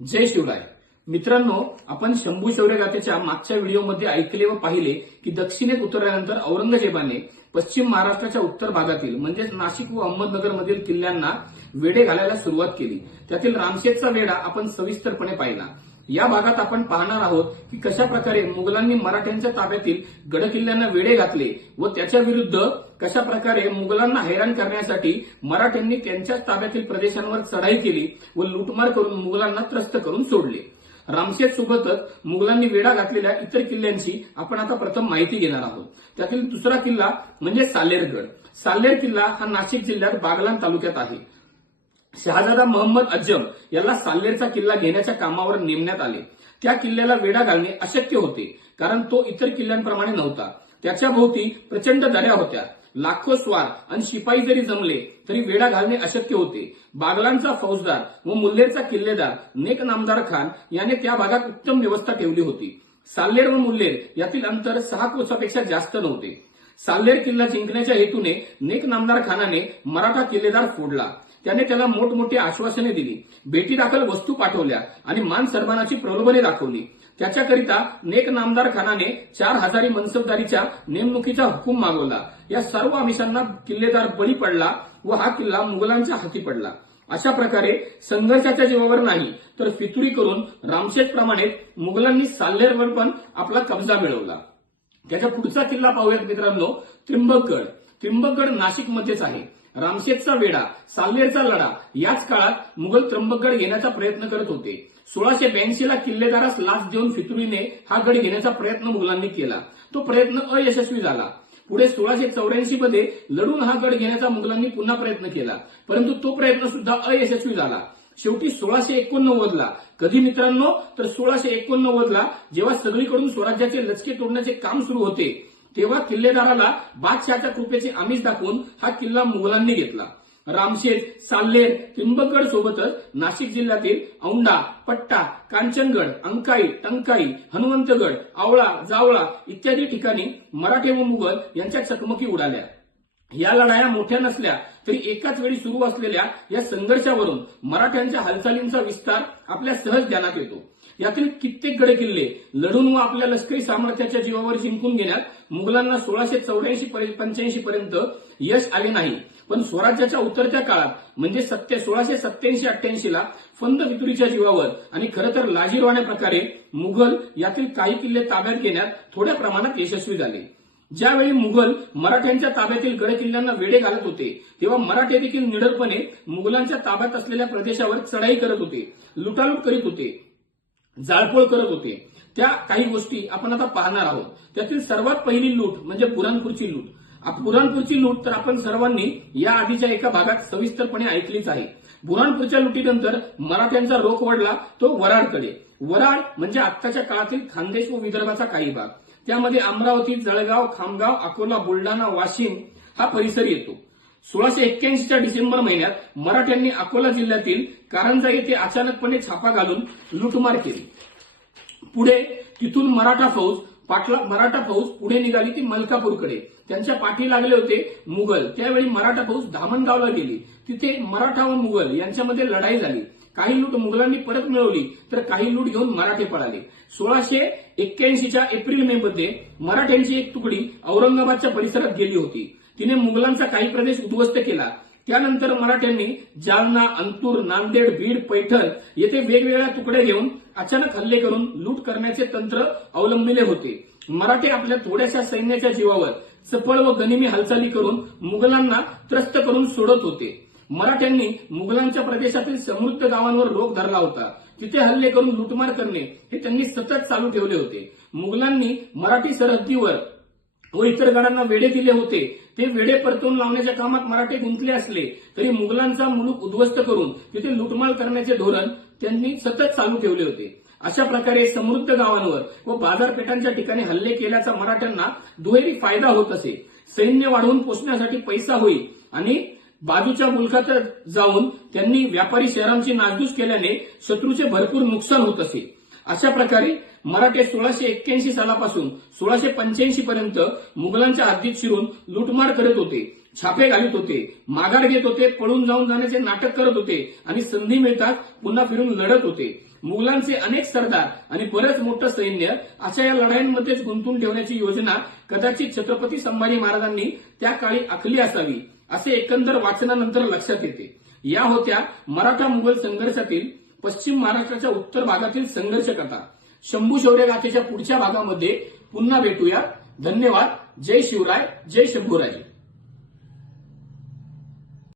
जय शिवराय. मित्रांनो आपण शंभू शौर्यगाथेच्या मागच्या व्हिडिओमध्ये ऐकले व पाहिले की दक्षिणेत उतरल्यानंतर औरंगजेबाने पश्चिम महाराष्ट्राच्या उत्तर भागातील म्हणजेच नाशिक व अहमदनगरमधील किल्ल्यांना वेढे घालायला सुरुवात केली. त्यातील रामशेतचा वेढा आपण सविस्तरपणे पाहिला. या भागात आपण पाहणार आहोत की कशा प्रकारे मुघलांनी मराठ्यांच्या ताब्यातील गडकिल्ल्यांना वेढे घातले व त्याच्या विरुद्ध कशा प्रकारे मुघलांना हैराण करण्यासाठी मराठ्यांनी त्यांच्याच ताब्यातील प्रदेशांवर चढाई केली व लुटमार करून मुघलांना त्रस्त करून सोडले. रामशेतसोबतच मुघलांनी वेढा घातलेल्या इतर किल्ल्यांची आपण आता प्रथम माहिती घेणार आहोत. त्यातील दुसरा किल्ला म्हणजे सालेरगड. सालेर किल्ला हा नाशिक जिल्ह्यात बागलाण तालुक्यात आहे. शहाजादा मोहम्मद अज्जम याला साल्लेरचा किल्ला घेण्याच्या कामावर नेमण्यात आले. त्या किल्ल्याला वेढा घालणे अशक्य होते कारण तो इतर किल्ल्यांप्रमाणे नव्हता. त्याच्या भोवती प्रचंड दऱ्या होत्या. लाखो स्वार आणि शिपाई जरी जमले तरी वेढा घालणे अशक्य होते. बागलांचा फौजदार व मुल्लेरचा किल्लेदार नेक नामदार खान याने त्या भागात उत्तम व्यवस्था ठेवली होती. साल्हेर व मुल्लेर यातील अंतर सहा कोसापेक्षा जास्त नव्हते. साल्लेर किल्ला जिंकण्याच्या हेतूने नेक नामदार खानाने मराठा किल्लेदार फोडला. त्याने त्याला मोठमोठी आश्वासने दिली. भेटी दाखल वस्तू पाठवल्या आणि मान सन्मानाची प्रलोभने दाखवली. त्याच्याकरिता नेक नामदार खानाने चार हजारी मनसबदारीच्या नेमणुकीचा हुकूम मागवला. या सर्व आमिषांना किल्लेदार बळी पडला व हा किल्ला मुघलांच्या हाती पडला. अशा प्रकारे संघर्षाच्या जीवावर नाही तर फितुरी करून रामशेज प्रमाणे मुघलांनी साल्हेरवर पण आपला कब्जा मिळवला. त्याच्या पुढचा किल्ला पाहूयात मित्रांनो त्रिंबकगड त्रिंबकगड नाशिकमध्येच आहे. रामशेतचा वेढा साल्हेरचा लढा याच काळात मुघल त्र्यंबकगड घेण्याचा प्रयत्न करत होते. सोळाशे ब्याऐंशी ला किल्लेदारास लाच देऊन फितुरीने हा गड घेण्याचा प्रयत्न मुघलांनी केला. तो प्रयत्न अयशस्वी झाला. पुढे सोळाशे चौऱ्याऐंशी मध्ये लढून हा गड घेण्याचा मुघलांनी पुन्हा प्रयत्न केला. परंतु तो प्रयत्न सुद्धा अयशस्वी झाला. शेवटी सोळाशे एकोणनव्वदला कधी मित्रांनो? तर सोळाशे एकोणनव्वदला जेव्हा सगळीकडून स्वराज्याचे लचके तोडण्याचे काम सुरू होते तेव्हा किल्लेदाराला बादशहाच्या कृपेचे आमिष दाखवून हा किल्ला मुघलांनी घेतला. रामशेज साल्लेर त्रिंबकगड सोबतच नाशिक जिल्ह्यातील औंढा पट्टा कांचनगड अंकाई टंकाई हनुमंतगड आवळा जावळा इत्यादी ठिकाणी मराठे व मुघल यांच्या चकमकी उडाल्या. या लढाया मोठ्या नसल्या तरी एकाच वेळी सुरू असलेल्या या संघर्षावरून मराठ्यांच्या हालचालींचा विस्तार आपल्या सहज ध्यानात येतो. यातील कित्येक गडे किल्ले लढून व आपल्या लष्करी सामर्थ्याच्या जीवावर जिंकून घेण्यात मुघलांना सोळाशे चौऱ्याऐंशी पंच्याऐंशी पर्यंत यश आले नाही. पण स्वराज्याच्या उतरत्या काळात म्हणजे सत्य सोळाशे सत्याऐंशी अठ्ठ्याऐंशी ला फंद वितुरीच्या जीवावर आणि खरं तर लाजीरवाण्या प्रकारे मुघल यातील काही किल्ले ताब्यात घेण्यात थोड्या प्रमाणात यशस्वी झाले. ज्यावेळी मुघल मराठ्यांच्या ताब्यातील गड किल्ल्यांना वेढे घालत होते तेव्हा मराठे देखील निडरपणे मुघलांच्या ताब्यात असलेल्या प्रदेशावर चढाई करत होते लुटालूट करीत होते. जाळपोळ करत होते. त्या काही गोष्टी आपण आता पाहणार आहोत. त्यातील सर्वात पहिली लूट म्हणजे पुरणपूरची लूट. आ- पुराणपूरची लूट तर आपण सर्वांनी या आधीच्या एका भागात सविस्तरपणे ऐकलीच आहे. बुराणपूरच्या लुटीनंतर मराठ्यांचा रोख वडला तो वराडकडे. वराड म्हणजे आत्ताच्या काळातील खानदेश व विदर्भाचा काही भाग. त्यामध्ये अमरावती जळगाव खामगाव अकोला बुलढाणा वाशिम हा परिसर येतो. सोळाशे एक्क्याऐंशीच्या डिसेंबर महिन्यात मराठ्यांनी अकोला जिल्ह्यातील कारंजा येथे अचानकपणे छापा घालून लुटमार केली. पुढे तिथून मराठा फौज पाटला मराठा फौज पुढे निघाली ती मलकापूरकडे. त्यांच्या पाठी लागले होते मुघल. त्यावेळी मराठा फौज धामणगावला गेली. तिथे मराठा व मुघल यांच्यामध्ये लढाई झाली. काही लूट मुघलांनी परत मिळवली तर काही लूट घेऊन मराठे पळाले. सोळाशे एक्क्याऐंशीच्या एप्रिल मे मध्ये मराठ्यांची एक तुकडी औरंगाबादच्या परिसरात गेली होती. तिने मुघलांचा काही प्रदेश उद्ध्वस्त केला. त्यानंतर मराठ्यांनी जालना अंतूर नांदेड बीड पैठण येथे वेगवेगळ्या तुकडे घेऊन अचानक हल्ले करून लूट करण्याचे तंत्र अवलंबिले होते. मराठे आपल्या थोड्याशा सैन्याच्या जीवावर चपळ व गनिमी हालचाली करून मुघलांना त्रस्त करून सोडत होते. मराठ्यांनी मुघलांच्या प्रदेशातील समृद्ध गावांवर रोख धरला होता. तिथे हल्ले करून लुटमार करणे हे त्यांनी सतत चालू ठेवले होते. मुघलांनी मराठी सरहद्दीवर व इतर गडांना वेढे दिले होते. ते वेढे परतवून लावण्याच्या कामात मराठे गुंतले असले तरी मुघलांचा मुलूक उद्ध्वस्त करून तिथे लुटमाल करण्याचे धोरण त्यांनी सतत चालू ठेवले होते. अशा प्रकारे समृद्ध गावांवर व बाजारपेठांच्या ठिकाणी हल्ले केल्याचा मराठ्यांना दुहेरी फायदा होत असे. सैन्य वाढवून पोचण्यासाठी पैसा होईल आणि बाजूच्या मुलखात जाऊन त्यांनी व्यापारी शहरांची नासधूस केल्याने शत्रूचे भरपूर नुकसान होत असे. अशा प्रकारे मराठे सोळाशे एक्क्याऐंशी सालापासून सोळाशे पंच्याऐंशी पर्यंत मुघलांच्या हद्दीत शिरून लुटमार करत होते छापे घालत होते माघार घेत होते पळून जाऊन जाण्याचे नाटक करत होते आणि संधी मिळताच पुन्हा फिरून लढत होते. मुघलांचे अनेक सरदार आणि बरंच मोठं सैन्य अशा या लढाईंमध्येच गुंतून ठेवण्याची योजना कदाचित छत्रपती संभाजी महाराजांनी त्या काळी आखली असावी असे एकंदर वाचनानंतर लक्षात येते. या होत्या मराठा मुघल संघर्षातील पश्चिम महाराष्ट्राच्या उत्तर भागातील संघर्ष कथा शंभू शौर्य गाथेच्या पुढच्या भागामध्ये पुन्हा भेटूया. धन्यवाद. जय शिवराय. जय शंभूराजे